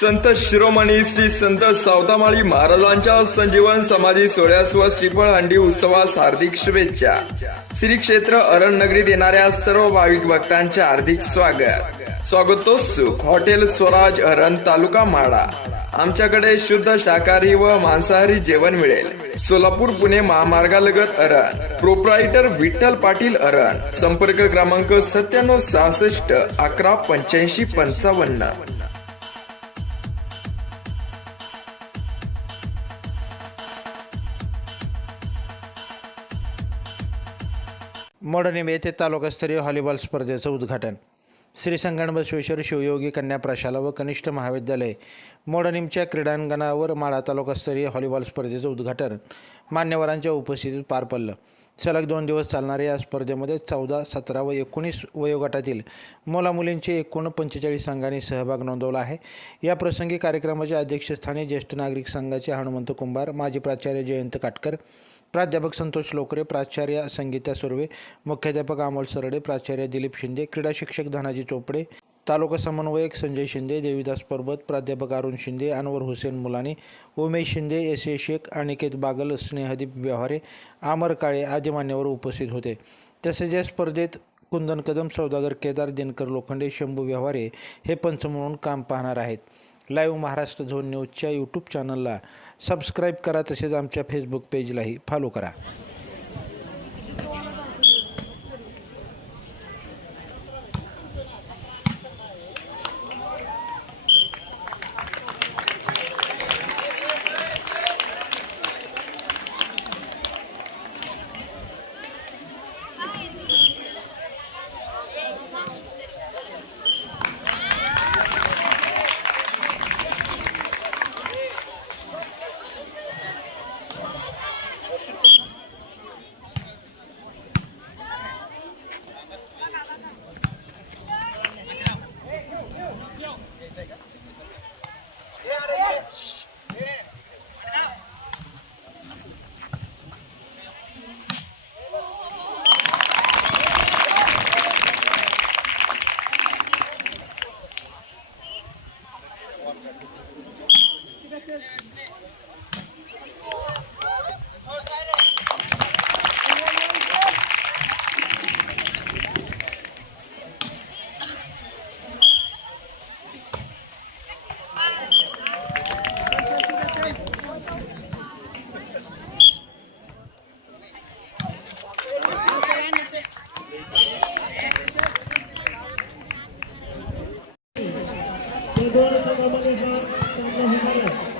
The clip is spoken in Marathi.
संत शिरोमणी श्री संत सावतामाळी महाराजांच्या संजीवन समाधी सोहळ्यास व श्रीफळ हंडी उत्सवास हार्दिक शुभेच्छा। श्री क्षेत्र अरण नगरीत येणाऱ्या सर्व भाविक भक्तांचे हार्दिक स्वागतोत्सुक हॉटेल स्वराज अरण तालुका म्हाडा। आमच्याकडे शुद्ध शाकाहारी व मांसाहारी जेवण मिळेल। सोलापूर पुणे महामार्गालगत अरण। प्रोप्रायटर विठ्ठल पाटील अरण। संपर्क क्रमांक 9766 11 85 55। मोडणीम येथे तालुकास्तरीय व्हॉलीबॉल स्पर्धेचं उद्घाटन। श्री संगण बसवेश्वर शिवयोगी कन्या प्रशाला व कनिष्ठ महाविद्यालय मोडणीमच्या क्रीडांगणावर माढा तालुकास्तरीय व्हॉलीबॉल स्पर्धेचं उद्घाटन मान्यवरांच्या उपस्थितीत पार पडलं। सलग 2 दिवस चालणाऱ्या या स्पर्धेमध्ये 14, 17 व 19 वयोगटातील मुलामुलींचे एकूण 45 संघांनी सहभाग नोंदवला आहे। या प्रसंगी कार्यक्रमाच्या अध्यक्षस्थानी ज्येष्ठ नागरिक संघाचे हनुमंत कुंभार, माजी प्राचार्य जयंत काटकर, प्राध्यापक संतोष लोकरे, प्राचार्य संगीता सुर्वे, मुख्याध्यापक अमोल सरडे, प्राचार्य दिलीप शिंदे, क्रीडा शिक्षक धनाजी चोपडे, तालुका समन्वयक संजय शिंदे, देविदास पर्वत, प्राध्यापक अरुण शिंदे, अनवर हुसेन मुलानी, उमेश शिंदे, एस ए शेख, अनिकेत बागल, स्नेहदीप व्यवहारे, आमर काळे आदी मान्यवर उपस्थित होते। तसेच या स्पर्धेत कुंदन कदम, सौदागर केदार, दिनकर लोखंडे, शंभू व्यवहारे हे पंच म्हणून काम पाहणार आहेत। लाईव्ह महाराष्ट्र झोन न्यूजच्या यूट्यूब चॅनलला सबस्क्राईब करा, तसेच आमच्या फेसबुक पेजलाही फॉलो करा। दोन संघामध्ये हा